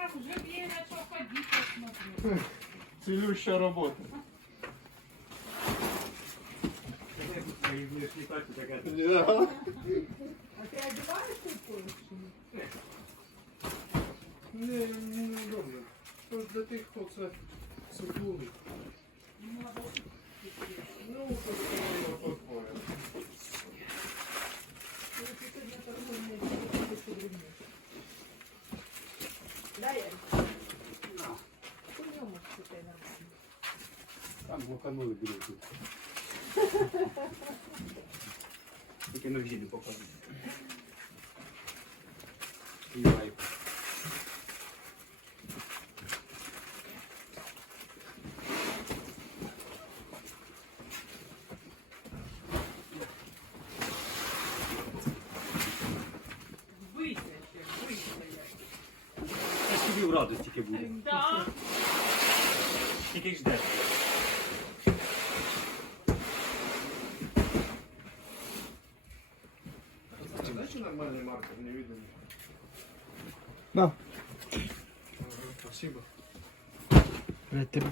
Так, время, что ходить, посмотрю. Цілюща робота. Да. А ты одеваешься в поезд? Не, не удобно. Для тих, хто це сикули. Там блоканули біля тут. Тільки на не покажу. І лайк. Выйти еще, выйти. Я собі в радості тільки буде. Да. Тільки жде. Знаєш, нормальний маркер, не видно. На. Спасибо. Блядь, ти б